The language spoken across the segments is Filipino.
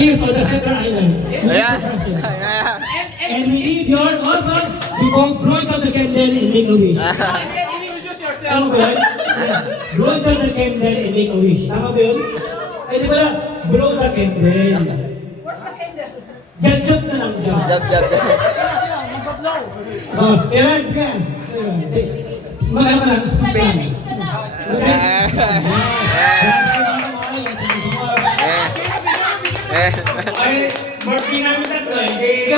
Here's on the center island. We need Ayan. your presence. Ayan. And we need your organ. We won't blow out the candle and make a wish. And then introduce yourself. Tama ba yun? Blow out the candle and make a wish. Tama ba yun? Ay, di ba na? Blow the candle. Jab-jab na lang, jab. Jab, jab, jab. Oh, yan, yan. Magkano ka lang, spam. Okay? Ay, birthday namin tatlo eh.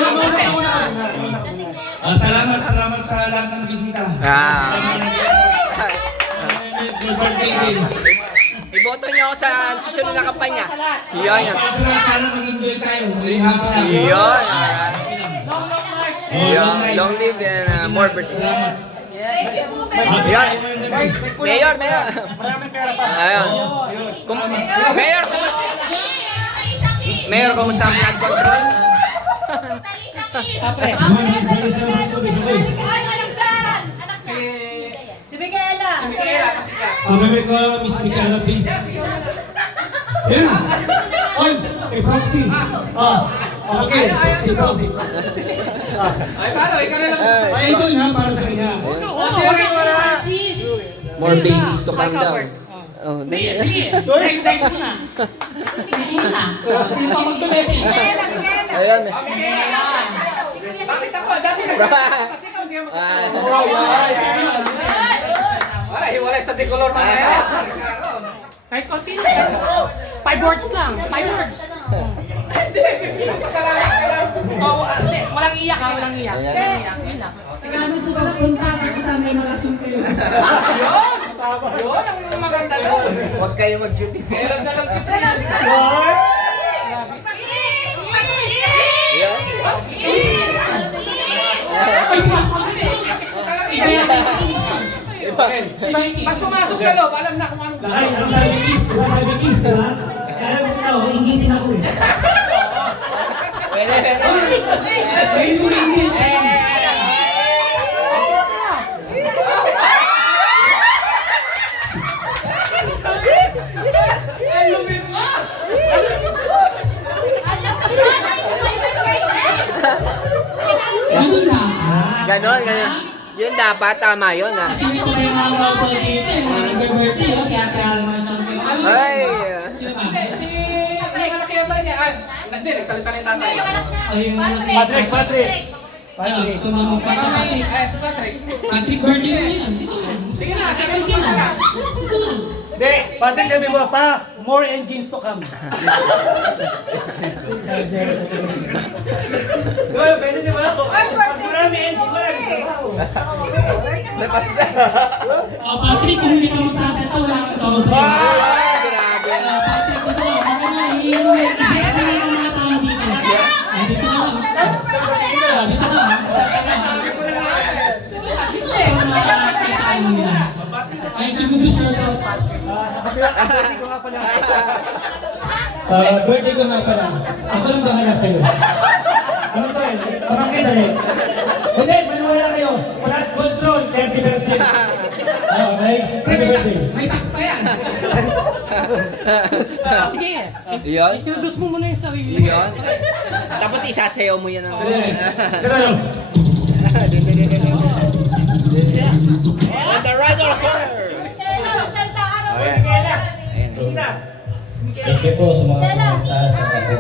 Salamat sa lahat ng bisita. Good birthday din. Iboto niyo ako sa susunod na kampanya. Iyon yan. Sana mag-enjoy tayo. Happy na. Iyon. Long life. Iyon. Long live and more birthday. Salamat. Iyon. Mayor, mayor. Maraming pera pa. Ayun. Mayor, Mayor, kumusta ang flood control? Si Miguela. Si Miguela. Meme ko, Miss Micaela, please. Yeah. Oy, kay Proxy. Okay. Proxy. Ay, paano? Ikaw na lang. Ay, ito na para sa kanya. More babies to come down. Oh, Next mo na. Sino pa mag-blessing? ayun. Bakit ako? Dati kasi ikaw hindi mo Ay, wala sa decolor man yan. Kahit konti lang. 5 words lang. 5 words. Hindi, kasi pasalamat ka lang. Hindi, walang iyak ha, walang iyak. Walang iyak, yun lang. Salamat sa pagpunta. Kasama yung mga kasimple. Yun! Yun ang maganda doon. Huwag kayo mag-duty. Meron na lang kita. Ayun. Ay, pumasok ka din. Pag pumasok sa loob, alam na kung anong gusto. Dahil, ang sabi kiss, diba sabi kiss, diba? Kaya mo na, ingitin ako eh. Pwede, pwede. Ay, ingit. Ay, lumit mo! Ganun ba? Ganon, ganon. Yun dapat, tama yun ah. Kasi dito may mga couple dito. Yung mga nag-birthday. Si Ate Alma at si Alma. Ay. Sino ba? Hindi, yung anak yung niya. Hindi, nagsalita na yung tatay. Ayun. Patrick. Ayun, sumunod sa Patrick. Ay, si Patrick. Patrick, birthday mo yan. Dito lang. Sige na, sige na. Dito lang. Hindi, Patrick sabi mo pa, more engines to come. Diba, pwede diba? Pag marami engine, marami trabaho. Lapas na. Patrick, kung hindi ka magsasata, wala kang sobra. Grabe. Patrick, dito lang. Ano na, i-ibig na yung mga tao dito. Dito lang. Dito lang. Ay, introduce yourself. Birthday ko nga pala. Birthday ko nga pala. Ako lang bahala sa'yo. Ano to eh? Pamangkin na rin. Hindi, maniwala kayo. Flood control, 30%. Okay? Happy birthday. May tax pa yan. Sige. Yun. Introduce mo muna yung sarili mo. Yun. Tapos isasayaw mo yan ang... Sarado. On the right or corner. Ayan. Ayan. Thank you po sa mga pumunta at saka po.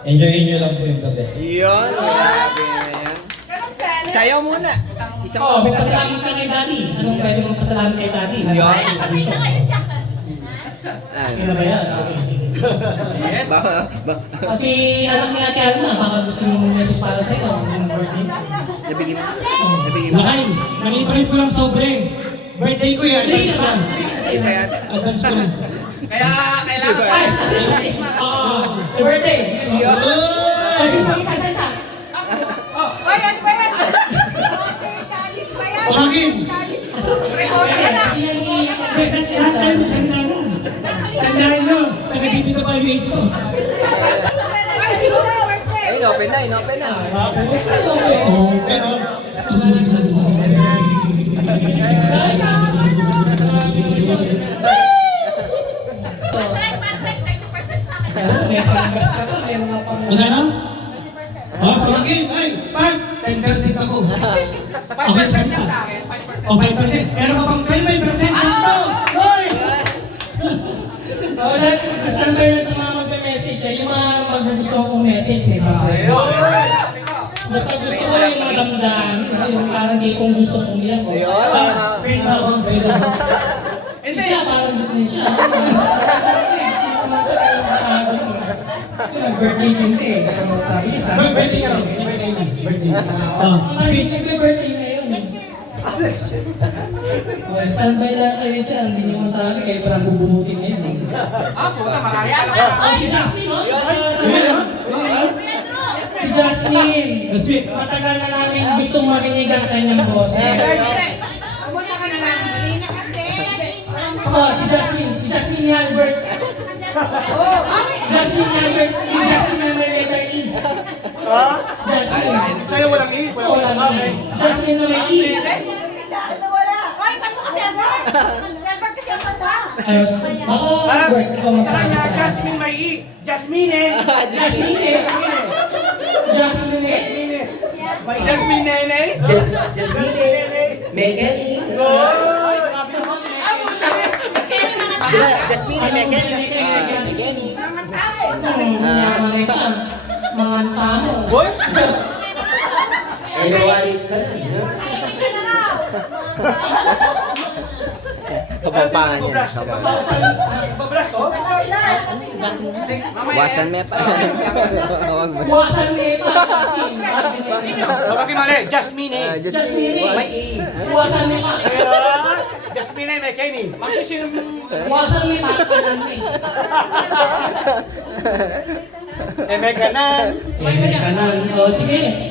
Enjoyin nyo lang po yung gabi. Yun. Grabe na yan. Sayaw muna. Isang Oh, kombinasyon. magpasalamat ka kay Daddy. Anong pwede mong pasalamat kay Daddy? Yun. Kaya na ba yan? Okay, sige. Yes. Kasi anak ni Ate Alma, baka gusto mo message para sa'yo. Yung birthday. Nabigyan mo. Nabigyan mo. Nakain, nakita ko lang sobre. Birthday ko yan, advance ko lang. Kaya, Advance ko lang. Kaya kailangan sa Birthday! Kasi pag isasalta. Pamangkin! Lahat tayo magsalita na. Tandaan nyo, taga-dibig ka pa yung age ko. ayun, open na, open na. Oh, pero... May Gas ka to, meron nga pang... Magkano? Oh, pamangkin, ay, pants, 10% ako. 5% lang sa akin, 5%. O, 5%. Meron ka pang 25% dito. Hoy! Wala, standby lang sa mga magme-message. Yung mga maggugusto akong message, may bahay. Basta gusto ko yung mga damdamin. Yung parang di kong gusto pumiyak. Pwede ba ako? Pwede ako. Si Cha, parang gusto niya siya. Birthday din ka eh. Kaya mo sabi niya, sabi Birthday nga raw. Birthday. Oh, speech. Birthday na yun. Standby lang kayo dyan. Hindi niyo masabi kayo parang bubunutin ngayon. Puta, marami ka lang. Si Jasmine, no? Si Jasmine. Jasmine. Matagal na namin gustong marinig ang kanyang boses. Pumunta ka na lang. Si Jasmine ni Albert. Jasmine ni Albert. Yung Jasmine na may letter E. Jasmine. Sa'yo walang i? Wala na. Jasmine na may E. Ayos. Albert, ikaw magsabi sa akin. Jasmine may i. Jasmine eh. Jasmine eh. Jasmine eh. Jasmine Nene? Jasmine, Megan. Mayaman ka. Mga tamo. Boy? Kapapangan niya. Bablas ko? Wasan me pa. Huwag mo. Buwasan mo eh. Babaki mali. Jasmine eh. Jasmine eh. May i. Buwasan mo ka. Jasmine eh, may Kenny. Buwasan mo ka. Eh, may kanan. May kanan. O sige.